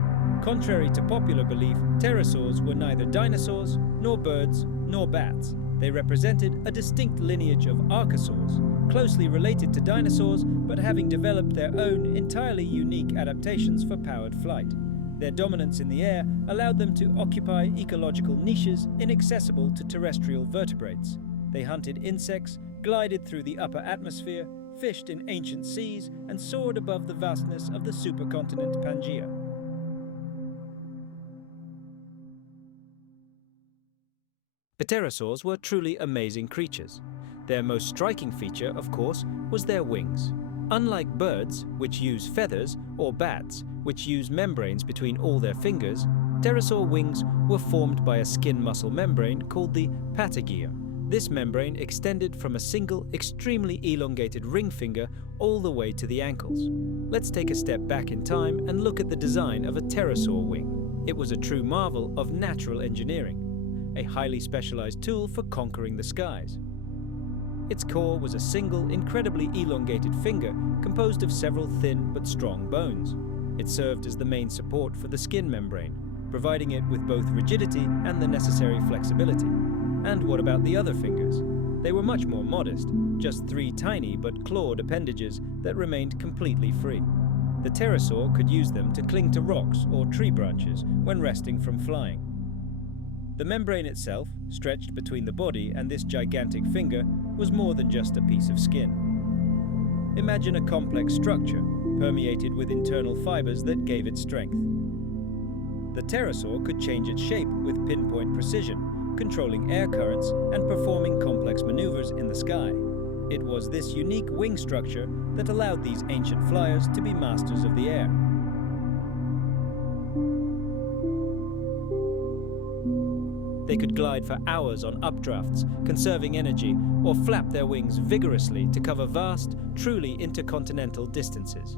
Contrary to popular belief, pterosaurs were neither dinosaurs, nor birds, nor bats. They represented a distinct lineage of archosaurs, closely related to dinosaurs but having developed their own entirely unique adaptations for powered flight. Their dominance in the air allowed them to occupy ecological niches inaccessible to terrestrial vertebrates. They hunted insects, glided through the upper atmosphere, fished in ancient seas, and soared above the vastness of the supercontinent Pangea. Pterosaurs were truly amazing creatures. Their most striking feature, of course, was their wings. Unlike birds, which use feathers, or bats, which use membranes between all their fingers, pterosaur wings were formed by a skin muscle membrane called the patagia. This membrane extended from a single, extremely elongated ring finger all the way to the ankles. Let's take a step back in time and look at the design of a pterosaur wing. It was a true marvel of natural engineering, a highly specialized tool for conquering the skies. Its core was a single, incredibly elongated finger composed of several thin but strong bones. It served as the main support for the skin membrane, providing it with both rigidity and the necessary flexibility. And what about the other fingers? They were much more modest, just 3 tiny but clawed appendages that remained completely free. The pterosaur could use them to cling to rocks or tree branches when resting from flying. The membrane itself, stretched between the body and this gigantic finger, was more than just a piece of skin. Imagine a complex structure, permeated with internal fibers that gave it strength. The pterosaur could change its shape with pinpoint precision, controlling air currents and performing complex maneuvers in the sky. It was this unique wing structure that allowed these ancient flyers to be masters of the air. They could glide for hours on updrafts, conserving energy, or flap their wings vigorously to cover vast, truly intercontinental distances.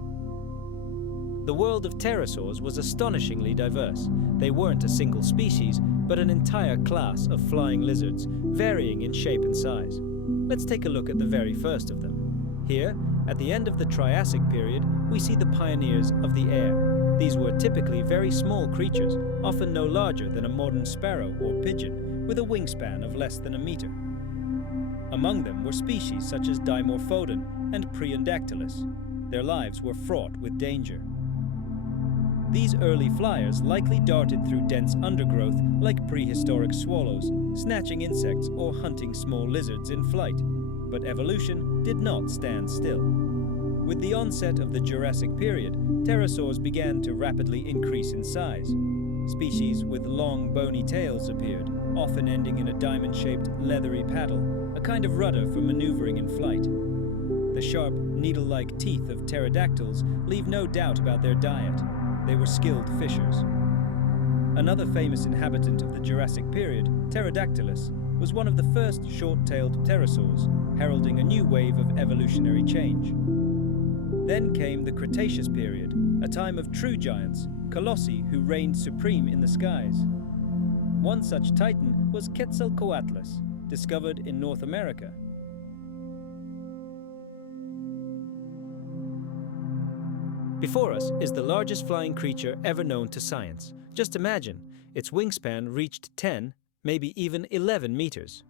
The world of pterosaurs was astonishingly diverse. They weren't a single species, but an entire class of flying lizards, varying in shape and size. Let's take a look at the very first of them. Here, at the end of the Triassic period, we see the pioneers of the air. These were typically very small creatures, often no larger than a modern sparrow or pigeon, with a wingspan of less than a meter. Among them were species such as Dimorphodon and Preondactylus. Their lives were fraught with danger. These early flyers likely darted through dense undergrowth like prehistoric swallows, snatching insects or hunting small lizards in flight. But evolution did not stand still. With the onset of the Jurassic period, pterosaurs began to rapidly increase in size. Species with long, bony tails appeared, often ending in a diamond-shaped, leathery paddle, a kind of rudder for maneuvering in flight. The sharp, needle-like teeth of pterodactyls leave no doubt about their diet. They were skilled fishers. Another famous inhabitant of the Jurassic period, Pterodactylus, was one of the first short-tailed pterosaurs, heralding a new wave of evolutionary change. Then came the Cretaceous period, a time of true giants, colossi who reigned supreme in the skies. One such titan was Quetzalcoatlus, discovered in North America. Before us is the largest flying creature ever known to science. Just imagine, its wingspan reached 10, maybe even 11 meters.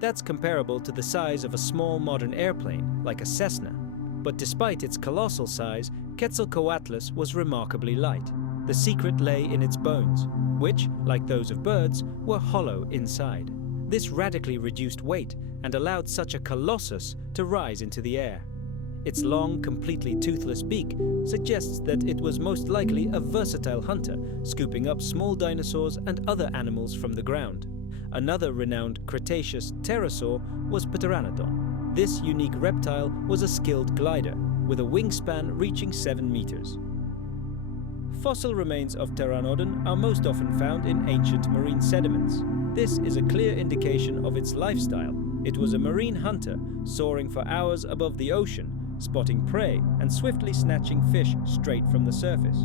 That's comparable to the size of a small modern airplane, like a Cessna. But despite its colossal size, Quetzalcoatlus was remarkably light. The secret lay in its bones, which, like those of birds, were hollow inside. This radically reduced weight and allowed such a colossus to rise into the air. Its long, completely toothless beak suggests that it was most likely a versatile hunter, scooping up small dinosaurs and other animals from the ground. Another renowned Cretaceous pterosaur was Pteranodon. This unique reptile was a skilled glider, with a wingspan reaching 7 meters. Fossil remains of Pteranodon are most often found in ancient marine sediments. This is a clear indication of its lifestyle. It was a marine hunter, soaring for hours above the ocean, spotting prey and swiftly snatching fish straight from the surface.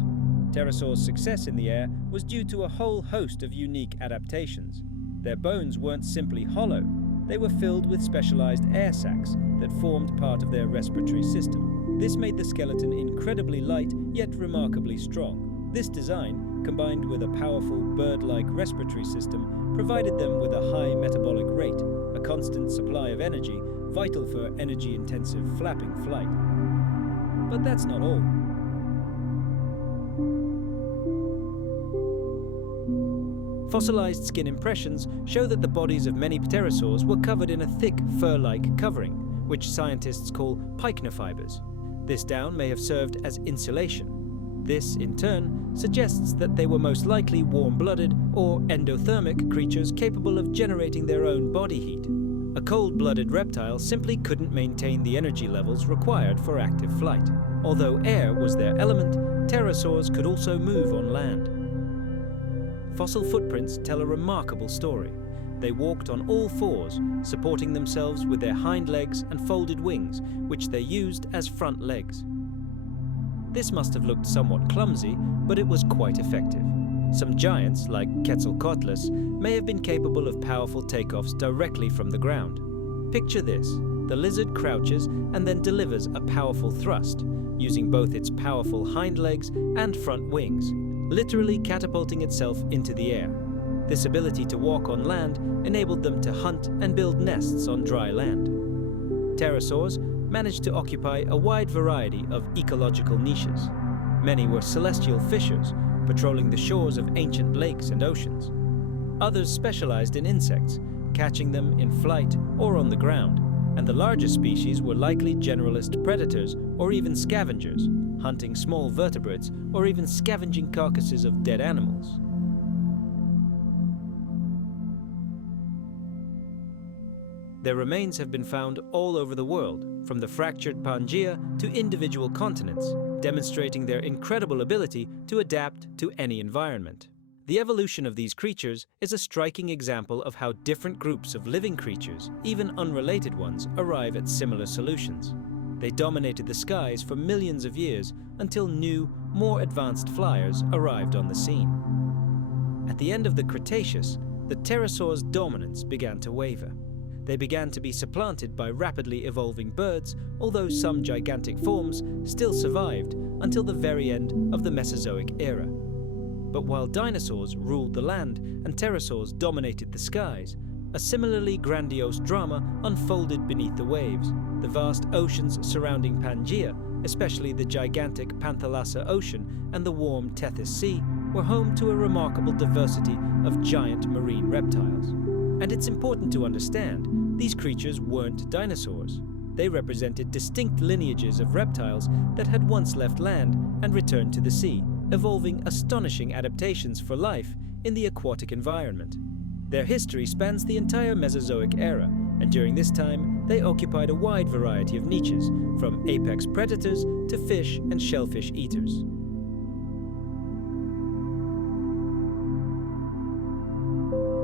Pterosaurs' success in the air was due to a whole host of unique adaptations. Their bones weren't simply hollow, they were filled with specialized air sacs that formed part of their respiratory system. This made the skeleton incredibly light, yet remarkably strong. This design, combined with a powerful bird-like respiratory system, provided them with a high metabolic rate, a constant supply of energy, vital for energy-intensive flapping flight. But that's not all. Fossilized skin impressions show that the bodies of many pterosaurs were covered in a thick, fur-like covering, which scientists call pycnofibers. This down may have served as insulation. This, in turn, suggests that they were most likely warm-blooded or endothermic creatures capable of generating their own body heat. A cold-blooded reptile simply couldn't maintain the energy levels required for active flight. Although air was their element, pterosaurs could also move on land. Fossil footprints tell a remarkable story. They walked on all fours, supporting themselves with their hind legs and folded wings, which they used as front legs. This must have looked somewhat clumsy, but it was quite effective. Some giants, like Quetzalcoatlus, may have been capable of powerful takeoffs directly from the ground. Picture this: the lizard crouches and then delivers a powerful thrust, using both its powerful hind legs and front wings, literally catapulting itself into the air. This ability to walk on land enabled them to hunt and build nests on dry land. Pterosaurs managed to occupy a wide variety of ecological niches. Many were celestial fishers, patrolling the shores of ancient lakes and oceans. Others specialized in insects, catching them in flight or on the ground, and the larger species were likely generalist predators or even scavengers, hunting small vertebrates or even scavenging carcasses of dead animals. Their remains have been found all over the world, from the fractured Pangea to individual continents, demonstrating their incredible ability to adapt to any environment. The evolution of these creatures is a striking example of how different groups of living creatures, even unrelated ones, arrive at similar solutions. They dominated the skies for millions of years until new, more advanced flyers arrived on the scene. At the end of the Cretaceous, the pterosaurs' dominance began to waver. They began to be supplanted by rapidly evolving birds, although some gigantic forms still survived until the very end of the Mesozoic Era. But while dinosaurs ruled the land and pterosaurs dominated the skies, a similarly grandiose drama unfolded beneath the waves. The vast oceans surrounding Pangea, especially the gigantic Panthalassa Ocean and the warm Tethys Sea, were home to a remarkable diversity of giant marine reptiles. And it's important to understand, these creatures weren't dinosaurs. They represented distinct lineages of reptiles that had once left land and returned to the sea, evolving astonishing adaptations for life in the aquatic environment. Their history spans the entire Mesozoic era, and during this time they occupied a wide variety of niches, from apex predators to fish and shellfish eaters.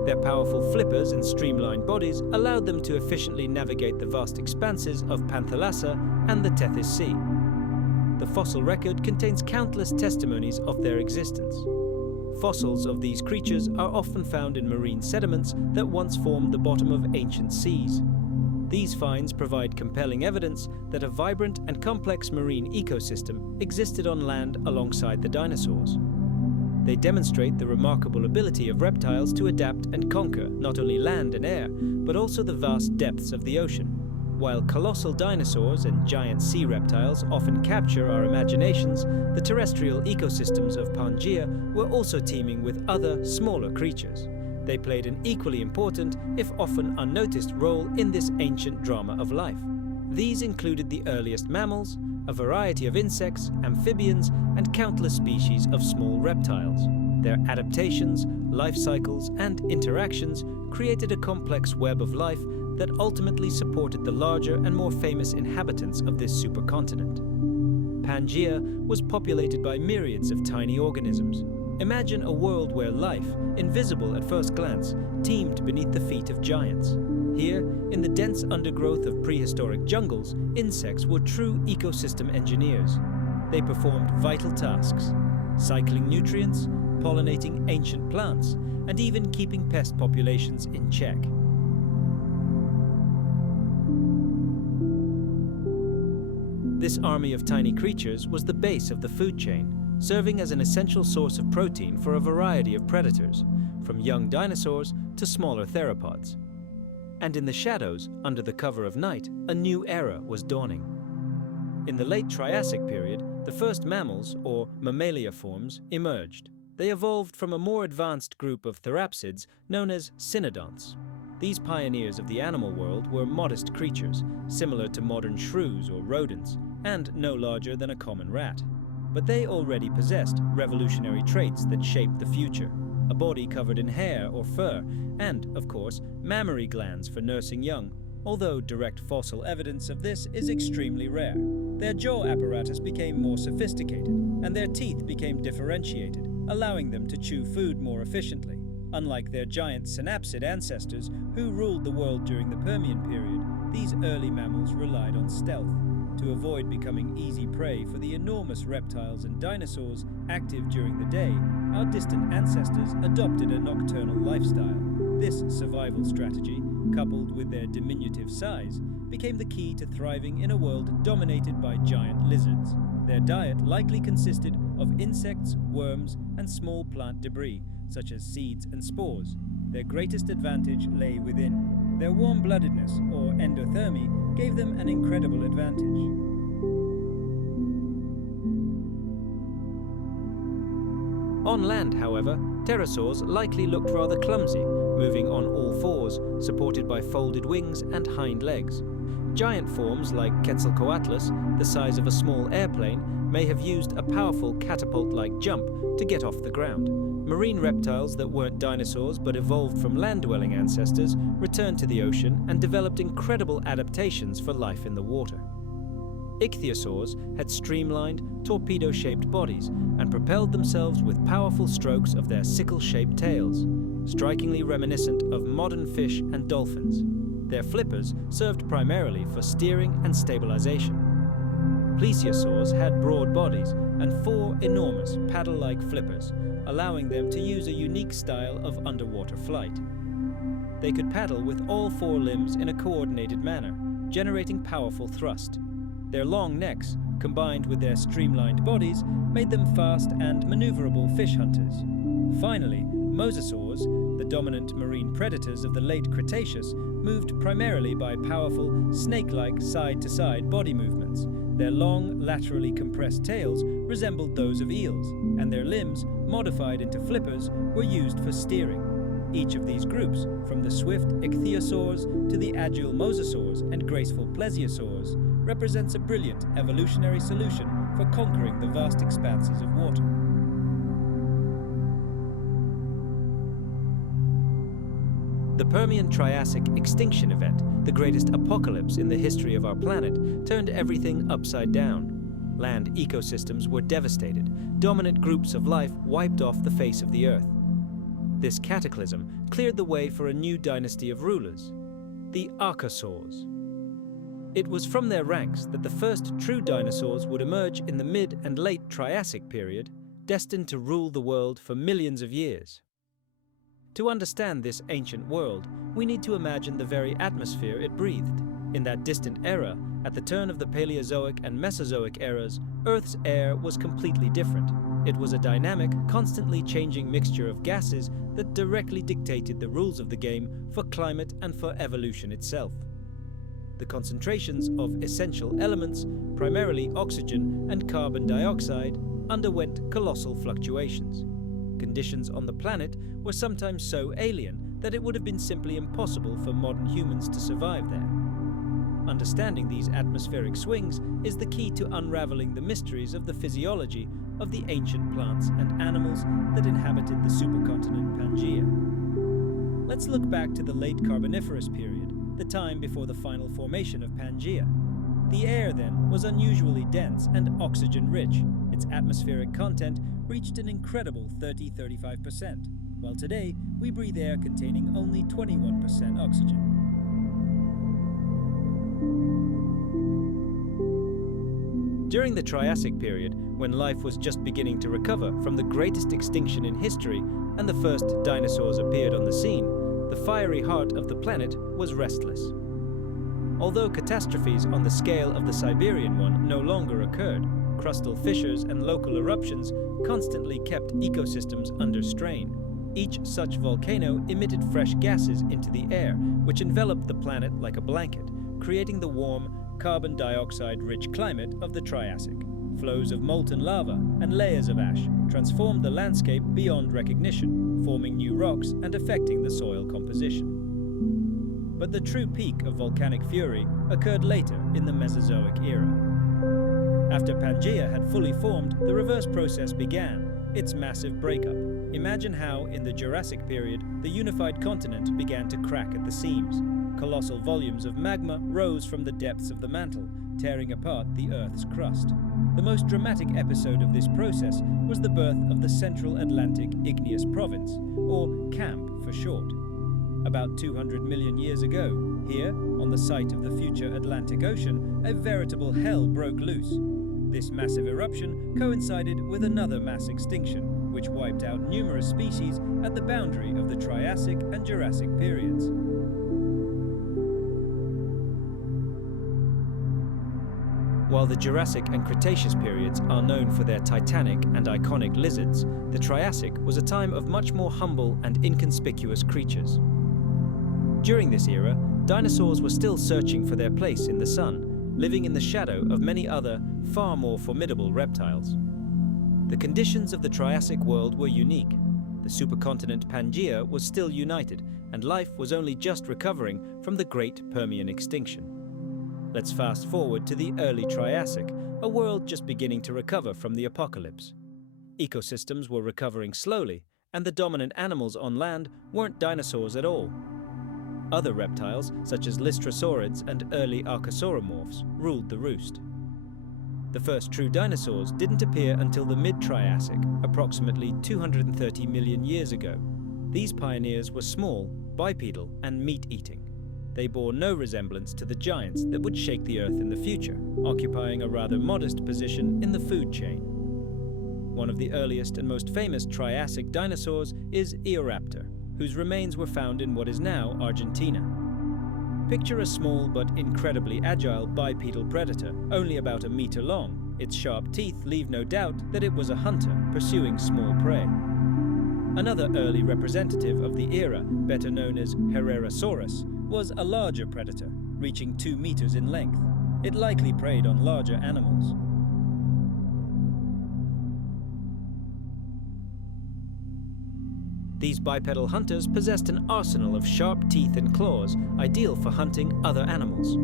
Their powerful flippers and streamlined bodies allowed them to efficiently navigate the vast expanses of Panthalassa and the Tethys Sea. The fossil record contains countless testimonies of their existence. Fossils of these creatures are often found in marine sediments that once formed the bottom of ancient seas. These finds provide compelling evidence that a vibrant and complex marine ecosystem existed on land alongside the dinosaurs. They demonstrate the remarkable ability of reptiles to adapt and conquer not only land and air, but also the vast depths of the ocean. While colossal dinosaurs and giant sea reptiles often capture our imaginations, the terrestrial ecosystems of Pangea were also teeming with other, smaller creatures. They played an equally important, if often unnoticed, role in this ancient drama of life. These included the earliest mammals, a variety of insects, amphibians, and countless species of small reptiles. Their adaptations, life cycles, and interactions created a complex web of life that ultimately supported the larger and more famous inhabitants of this supercontinent. Pangea was populated by myriads of tiny organisms. Imagine a world where life, invisible at first glance, teemed beneath the feet of giants. Here, in the dense undergrowth of prehistoric jungles, insects were true ecosystem engineers. They performed vital tasks, cycling nutrients, pollinating ancient plants, and even keeping pest populations in check. This army of tiny creatures was the base of the food chain, serving as an essential source of protein for a variety of predators, from young dinosaurs to smaller theropods. And in the shadows, under the cover of night, a new era was dawning. In the late Triassic period, the first mammals, or mammalia forms, emerged. They evolved from a more advanced group of therapsids known as cynodonts. These pioneers of the animal world were modest creatures, similar to modern shrews or rodents, and no larger than a common rat. But they already possessed revolutionary traits that shaped the future: a body covered in hair or fur, and, of course, mammary glands for nursing young, although direct fossil evidence of this is extremely rare. Their jaw apparatus became more sophisticated, and their teeth became differentiated, allowing them to chew food more efficiently. Unlike their giant synapsid ancestors who ruled the world during the Permian period, these early mammals relied on stealth. To avoid becoming easy prey for the enormous reptiles and dinosaurs active during the day, our distant ancestors adopted a nocturnal lifestyle. This survival strategy, coupled with their diminutive size, became the key to thriving in a world dominated by giant lizards. Their diet likely consisted of insects, worms, and small plant debris, such as seeds and spores. Their greatest advantage lay within. Their warm-bloodedness, or endothermy, gave them an incredible advantage. On land, however, pterosaurs likely looked rather clumsy, moving on all fours, supported by folded wings and hind legs. Giant forms like Quetzalcoatlus, the size of a small airplane, may have used a powerful catapult-like jump to get off the ground. Marine reptiles that weren't dinosaurs but evolved from land-dwelling ancestors returned to the ocean and developed incredible adaptations for life in the water. Ichthyosaurs had streamlined, torpedo-shaped bodies and propelled themselves with powerful strokes of their sickle-shaped tails, strikingly reminiscent of modern fish and dolphins. Their flippers served primarily for steering and stabilization. Plesiosaurs had broad bodies and 4 enormous paddle-like flippers, allowing them to use a unique style of underwater flight. They could paddle with all 4 limbs in a coordinated manner, generating powerful thrust. Their long necks, combined with their streamlined bodies, made them fast and maneuverable fish hunters. Finally, mosasaurs, the dominant marine predators of the late Cretaceous, moved primarily by powerful, snake-like side-to-side body movements. Their long, laterally compressed tails resembled those of eels, and their limbs, modified into flippers, were used for steering. Each of these groups, from the swift ichthyosaurs to the agile mosasaurs and graceful plesiosaurs, represents a brilliant evolutionary solution for conquering the vast expanses of water. The Permian-Triassic Extinction event, the greatest apocalypse in the history of our planet, turned everything upside down. Land ecosystems were devastated, dominant groups of life wiped off the face of the Earth. This cataclysm cleared the way for a new dynasty of rulers, the Archosaurs. It was from their ranks that the first true dinosaurs would emerge in the mid and late Triassic period, destined to rule the world for millions of years. To understand this ancient world, we need to imagine the very atmosphere it breathed. In that distant era, at the turn of the Paleozoic and Mesozoic eras, Earth's air was completely different. It was a dynamic, constantly changing mixture of gases that directly dictated the rules of the game for climate and for evolution itself. The concentrations of essential elements, primarily oxygen and carbon dioxide, underwent colossal fluctuations. Conditions on the planet were sometimes so alien that it would have been simply impossible for modern humans to survive there. Understanding these atmospheric swings is the key to unraveling the mysteries of the physiology of the ancient plants and animals that inhabited the supercontinent Pangea. Let's look back to the late Carboniferous period, the time before the final formation of Pangea. The air then was unusually dense and oxygen-rich. Its atmospheric content reached an incredible 30–35%, while today we breathe air containing only 21% oxygen. During the Triassic period, when life was just beginning to recover from the greatest extinction in history and the first dinosaurs appeared on the scene, the fiery heart of the planet was restless. Although catastrophes on the scale of the Siberian one no longer occurred, crustal fissures and local eruptions constantly kept ecosystems under strain. Each such volcano emitted fresh gases into the air, which enveloped the planet like a blanket, creating the warm, carbon dioxide-rich climate of the Triassic. Flows of molten lava and layers of ash transformed the landscape beyond recognition, forming new rocks and affecting the soil composition. But the true peak of volcanic fury occurred later in the Mesozoic Era. After Pangea had fully formed, the reverse process began, its massive breakup. Imagine how, in the Jurassic period, the unified continent began to crack at the seams. Colossal volumes of magma rose from the depths of the mantle, tearing apart the Earth's crust. The most dramatic episode of this process was the birth of the Central Atlantic Igneous Province, or CAMP for short. About 200 million years ago, here, on the site of the future Atlantic Ocean, a veritable hell broke loose. This massive eruption coincided with another mass extinction, which wiped out numerous species at the boundary of the Triassic and Jurassic periods. While the Jurassic and Cretaceous periods are known for their titanic and iconic lizards, the Triassic was a time of much more humble and inconspicuous creatures. During this era, dinosaurs were still searching for their place in the sun, living in the shadow of many other, far more formidable reptiles. The conditions of the Triassic world were unique. The supercontinent Pangea was still united, and life was only just recovering from the great Permian extinction. Let's fast forward to the early Triassic, a world just beginning to recover from the apocalypse. Ecosystems were recovering slowly, and the dominant animals on land weren't dinosaurs at all. Other reptiles, such as Lystrosaurids and early Archosauromorphs, ruled the roost. The first true dinosaurs didn't appear until the mid-Triassic, approximately 230 million years ago. These pioneers were small, bipedal, and meat-eating. They bore no resemblance to the giants that would shake the Earth in the future, occupying a rather modest position in the food chain. One of the earliest and most famous Triassic dinosaurs is Eoraptor, whose remains were found in what is now Argentina. Picture a small but incredibly agile bipedal predator, only about a meter long. Its sharp teeth leave no doubt that it was a hunter pursuing small prey. Another early representative of the era, better known as Herrerasaurus, was a larger predator, reaching 2 meters in length. It likely preyed on larger animals. These bipedal hunters possessed an arsenal of sharp teeth and claws, ideal for hunting other animals.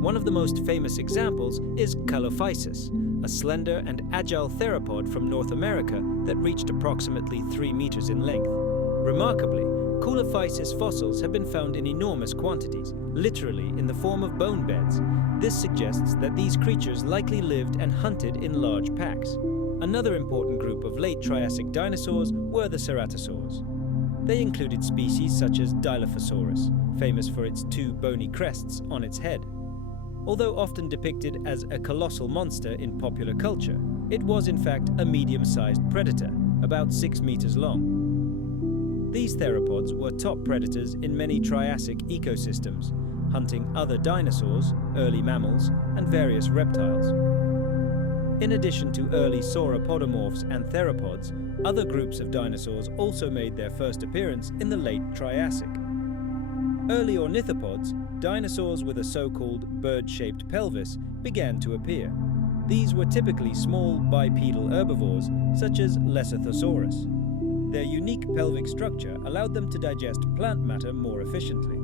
One of the most famous examples is Calophysis, a slender and agile theropod from North America that reached approximately 3 meters in length. Remarkably, Coulephysis fossils have been found in enormous quantities, literally in the form of bone beds. This suggests that these creatures likely lived and hunted in large packs. Another important group of late Triassic dinosaurs were the ceratosaurs. They included species such as Dilophosaurus, famous for its two bony crests on its head. Although often depicted as a colossal monster in popular culture, it was in fact a medium-sized predator, about 6 meters long. These theropods were top predators in many Triassic ecosystems, hunting other dinosaurs, early mammals, and various reptiles. In addition to early sauropodomorphs and theropods, other groups of dinosaurs also made their first appearance in the late Triassic. Early ornithopods, dinosaurs with a so-called bird-shaped pelvis, began to appear. These were typically small bipedal herbivores, such as Lesothosaurus. Their unique pelvic structure allowed them to digest plant matter more efficiently.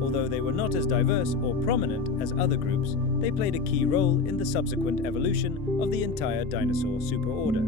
Although they were not as diverse or prominent as other groups, they played a key role in the subsequent evolution of the entire dinosaur superorder.